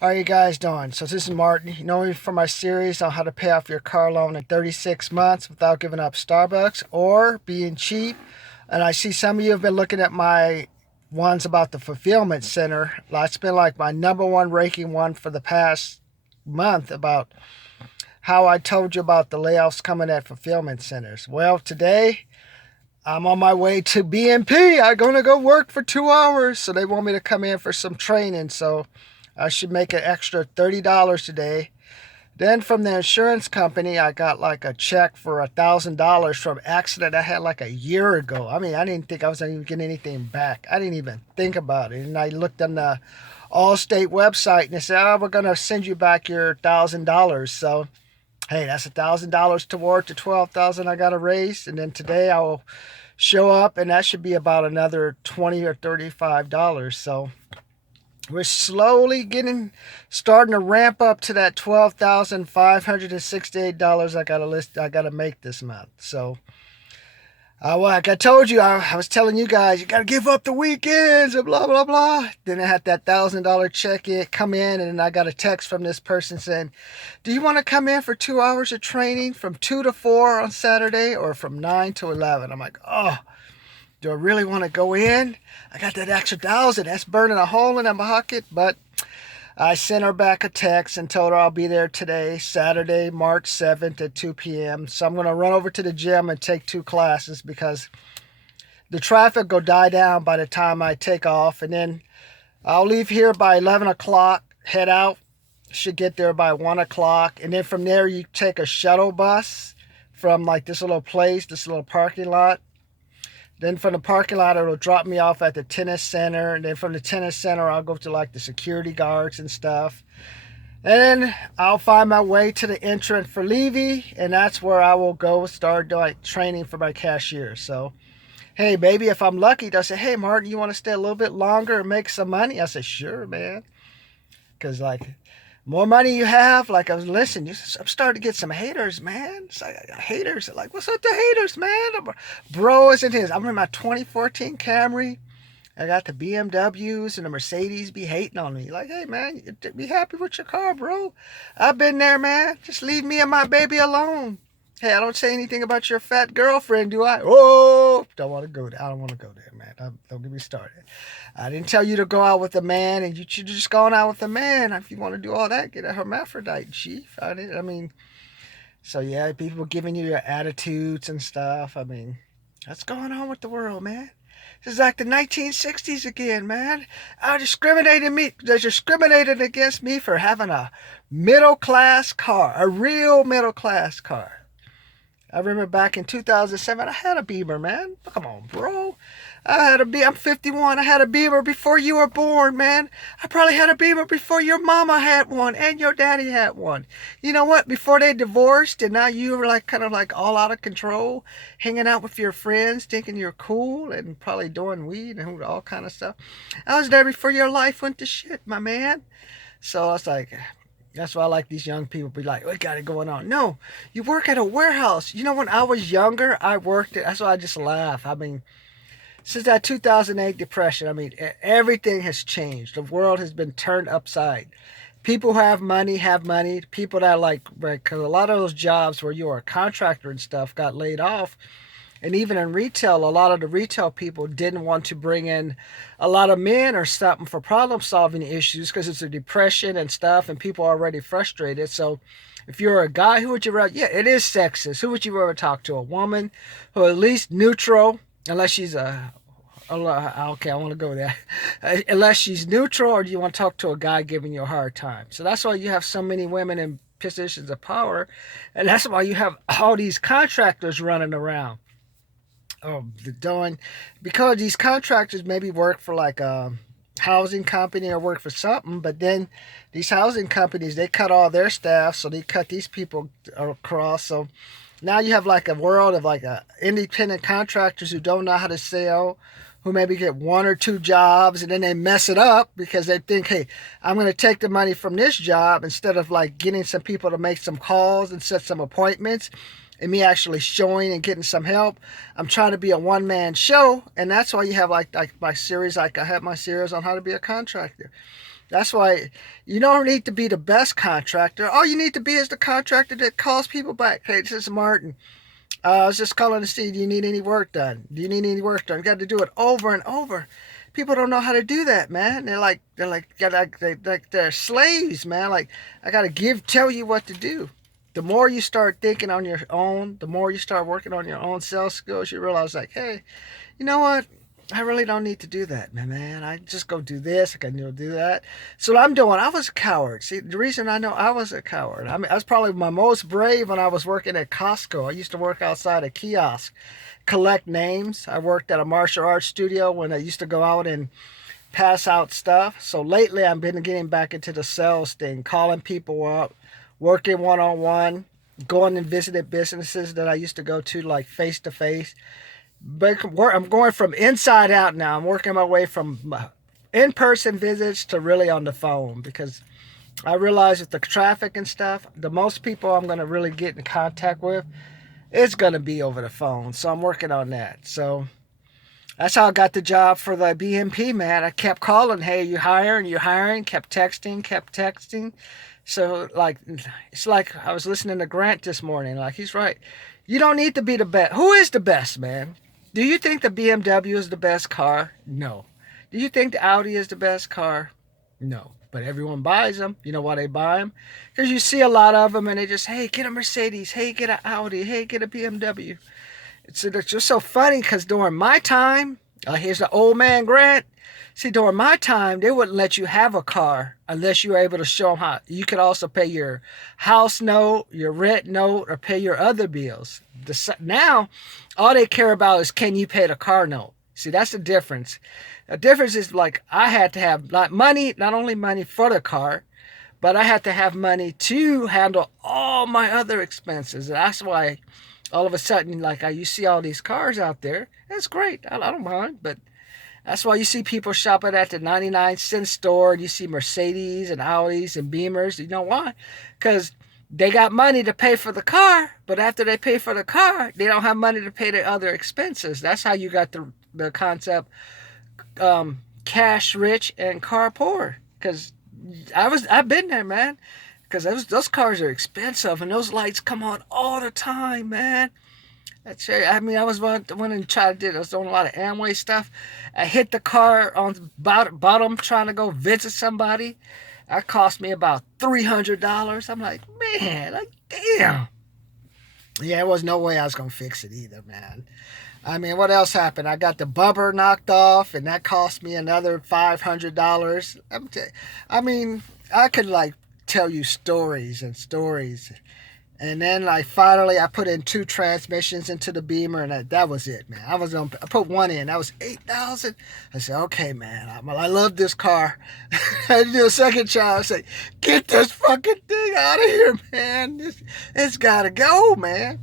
How are you guys doing? So this is Martin. You know me from my series on how to pay off your car loan in 36 months without giving up Starbucks or being cheap. And I see some of you have been looking at my ones about the fulfillment center. That's been like my number one ranking one for the past month about how I told you about the layoffs coming at fulfillment centers. Well, today I'm on my way to BNP. I'm going to go work for 2 hours. So they want me to come in for some training. So I should make an extra $30 today. Then from the insurance company, I got like a check for $1,000 from an accident I had like a year ago. I mean, I didn't think I was going to get anything back. I didn't even think about it. And I looked on the Allstate website and they said, oh, we're going to send you back your $1,000. So, hey, that's $1,000 toward the 12,000 I got to raise. And then today I will show up and that should be about another 20 or $35. So we're slowly starting to ramp up to that $12,568 I gotta make this month. So like I told you, I was telling you guys, you gotta give up the weekends and blah blah blah. Then I had that $1,000 check come in, and I got a text from this person saying, "Do you want to come in for 2 hours of training from 2 to 4 on Saturday, or from 9 to 11?" I'm like, oh. Do I really want to go in? I got that extra 1,000. That's burning a hole in my pocket. But I sent her back a text and told her I'll be there today, Saturday, March 7th at 2 p.m. So I'm going to run over to the gym and take 2 classes because the traffic will die down by the time I take off. And then I'll leave here by 11 o'clock, head out. Should get there by 1 o'clock. And then from there, you take a shuttle bus from like this little place, this little parking lot. Then from the parking lot, it'll drop me off at the tennis center. And then from the tennis center, I'll go to like the security guards and stuff. And then I'll find my way to the entrance for Levy. And that's where I will go start doing training for my cashier. So, hey, baby, if I'm lucky, they'll say, hey, Martin, you want to stay a little bit longer and make some money? I said, sure, man. Because like, more money you have, like I was listening, I'm starting to get some haters, man. It's like haters are like, what's up to haters, man? Bro isn't his. I'm in my 2014 Camry. I got the BMWs and the Mercedes be hating on me. Like, hey, man, be happy with your car, bro. I've been there, man. Just leave me and my baby alone. Hey, I don't say anything about your fat girlfriend, do I? Oh, don't want to go there. I don't want to go there, man. Don't get me started. I didn't tell you to go out with a man, and you should just gone out with a man. If you want to do all that, get a hermaphrodite, chief. I mean, so yeah, people giving you your attitudes and stuff. I mean, what's going on with the world, man? This is like the 1960s again, man. They discriminated against me for having a middle class car, a real middle class car. I remember back in 2007, I had a Beamer, man. Come on, bro. I'm 51. I had a Beamer before you were born, man. I probably had a Beamer before your mama had one and your daddy had one. You know what? Before they divorced and now you were like kind of like all out of control, hanging out with your friends, thinking you're cool and probably doing weed and all kind of stuff. I was there before your life went to shit, my man. So I was like, that's why I like these young people be like, we got it going on. No, you work at a warehouse. You know, when I was younger, I worked it. That's why I just laugh. I mean, since that 2008 depression, I mean, everything has changed. The world has been turned upside. People who have money have money. People that like, because a lot of those jobs where you were a contractor and stuff got laid off. And even in retail, a lot of the retail people didn't want to bring in a lot of men or something for problem solving issues because it's a depression and stuff and people are already frustrated. So if you're a guy, who would you rather? Yeah, it is sexist. Who would you rather talk to? A woman who at least neutral, unless she's okay, I want to go there. Unless she's neutral, or do you want to talk to a guy giving you a hard time? So that's why you have so many women in positions of power. And that's why you have all these contractors running around. Doing because these contractors maybe work for like a housing company or work for something, but then these housing companies, they cut all their staff, so they cut these people across. So now you have like a world of like independent contractors who don't know how to sell, who maybe get 1 or 2 jobs and then they mess it up because they think, hey, I'm going to take the money from this job instead of like getting some people to make some calls and set some appointments and me actually showing and getting some help. I'm trying to be a one-man show, and that's why you have like my series, like I have my series on how to be a contractor. That's why you don't need to be the best contractor. All you need to be is the contractor that calls people back. Hey, this is Martin. I was just calling to see, do you need any work done? Do you need any work done? You got to do it over and over. People don't know how to do that, man. They're slaves, man. Like, I got to tell you what to do. The more you start thinking on your own, the more you start working on your own sales skills, you realize, like, hey, you know what? I really don't need to do that, man. I just go do this. I can do that. So what I'm doing, I was a coward. See, the reason I know I was a coward, I mean, I was probably my most brave when I was working at Costco. I used to work outside a kiosk, collect names. I worked at a martial arts studio when I used to go out and pass out stuff. So lately, I've been getting back into the sales thing, calling people up, working one-on-one, going and visiting businesses that I used to go to, like face-to-face. But I'm going from inside out now. I'm working my way from in-person visits to really on the phone, because I realize with the traffic and stuff, the most people I'm going to really get in contact with, it's going to be over the phone. So I'm working on that. So that's how I got the job for the BMP, man. I kept calling, hey, you hiring? You hiring? Kept texting. So, like, it's like I was listening to Grant this morning. Like, he's right. You don't need to be the best. Who is the best, man? Do you think the BMW is the best car? No. Do you think the Audi is the best car? No. But everyone buys them. You know why they buy them? Because you see a lot of them and they just, hey, get a Mercedes. Hey, get an Audi. Hey, get a BMW. It's just so funny because during my time, here's the old man Grant. See, during my time, they wouldn't let you have a car unless you were able to show them how. You could also pay your house note, your rent note, or pay your other bills. Now, all they care about is, can you pay the car note? See, that's the difference. The difference is, like, I had to have not only money for the car, but I had to have money to handle all my other expenses. And that's why all of a sudden, like, you see all these cars out there. It's great. I don't mind, but that's why you see people shopping at the 99-cent store, and you see Mercedes and Audis and Beamers. You know why? Because they got money to pay for the car, but after they pay for the car, they don't have money to pay their other expenses. That's how you got the concept cash rich and car poor. Because I've been there, man. Because those cars are expensive, and those lights come on all the time, man. I mean, I was went and tried to do. I was doing a lot of Amway stuff. I hit the car on the bottom trying to go visit somebody. That cost me about $300. I'm like, man, like, damn. Yeah, there was no way I was gonna fix it either, man. I mean, what else happened? I got the bumper knocked off, and that cost me another $500. I mean, I could like tell you stories and stories. And then, like, finally, I put in 2 transmissions into the Beamer, and that was it, man. I put one in. That was $8,000. I said, okay, man, I love this car. I had to do a second try. I said, get this fucking thing out of here, man. It's got to go, man.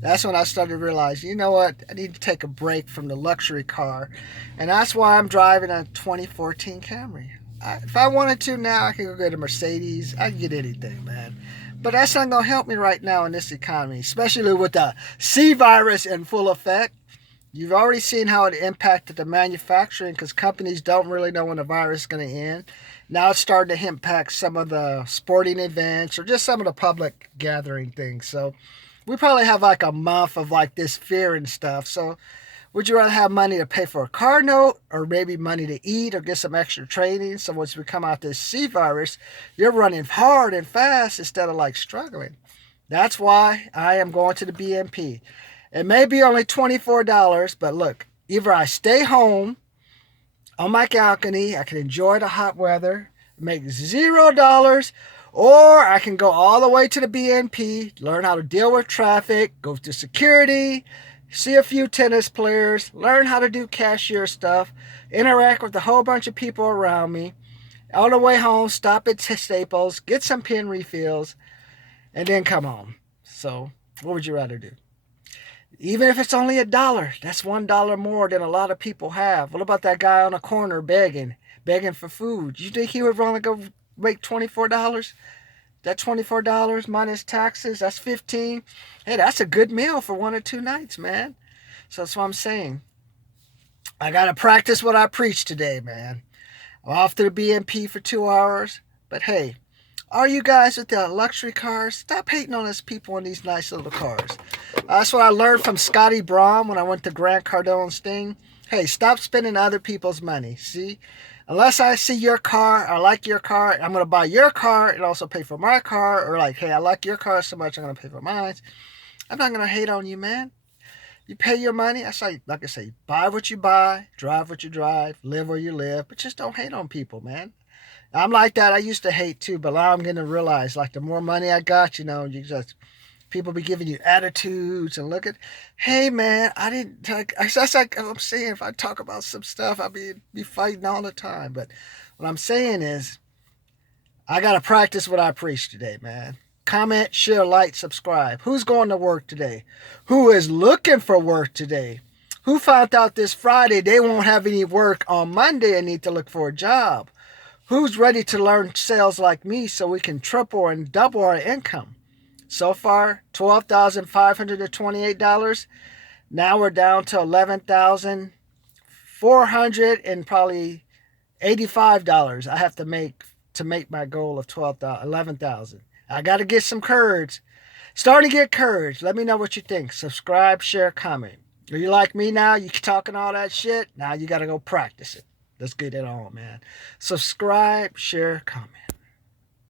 That's when I started to realize, you know what? I need to take a break from the luxury car. And that's why I'm driving a 2014 Camry. If I wanted to now, I could go get a Mercedes. I can get anything, man. But that's not going to help me right now in this economy, especially with the C virus in full effect. You've already seen how it impacted the manufacturing, because companies don't really know when the virus is going to end. Now it's starting to impact some of the sporting events or just some of the public gathering things. So we probably have like a month of like this fear and stuff. So would you rather have money to pay for a car note, or maybe money to eat or get some extra training? So once we come out this C virus, you're running hard and fast instead of like struggling. That's why I am going to the BMP. It may be only $24, but look, either I stay home on my balcony, I can enjoy the hot weather, make $0, or I can go all the way to the BMP, learn how to deal with traffic, go to security, see a few tennis players, learn how to do cashier stuff, interact with a whole bunch of people around me. On the way home, stop at Staples, get some pen refills, and then come home. So, what would you rather do? Even if it's only $1, that's $1 more than a lot of people have. What about that guy on the corner begging for food? You think he would want to go make $24? That $24 minus taxes, that's $15. Hey, that's a good meal for 1 or 2 nights, man. So that's what I'm saying. I got to practice what I preach today, man. I'm off to the BNP for 2 hours. But hey, all you guys with the luxury cars, stop hating on us people in these nice little cars. That's what I learned from Scotty Braun when I went to Grant Cardone's thing. Hey, stop spending other people's money. See? Unless I see your car, I like your car, I'm going to buy your car and also pay for my car. Or like, hey, I like your car so much, I'm going to pay for mine. I'm not going to hate on you, man. You pay your money. That's like I say, buy what you buy, drive what you drive, live where you live, but just don't hate on people, man. I'm like that. I used to hate too, but now I'm going to realize, like, the more money I got, you just people be giving you attitudes and look at, hey man, I didn't. That's like I'm saying. If I talk about some stuff, I'll be fighting all the time. But what I'm saying is, I gotta practice what I preach today, man. Comment, share, like, subscribe. Who's going to work today? Who is looking for work today? Who found out this Friday they won't have any work on Monday and need to look for a job? Who's ready to learn sales like me so we can triple and double our income? So far, $12,528. Now we're down to $11,400 and probably $85 I have to make my goal of 11,000. I got to get some courage. Starting to get courage. Let me know what you think. Subscribe, share, comment. Are you like me now? You talking all that shit? Now you got to go practice it. Let's get it on, man. Subscribe, share, comment.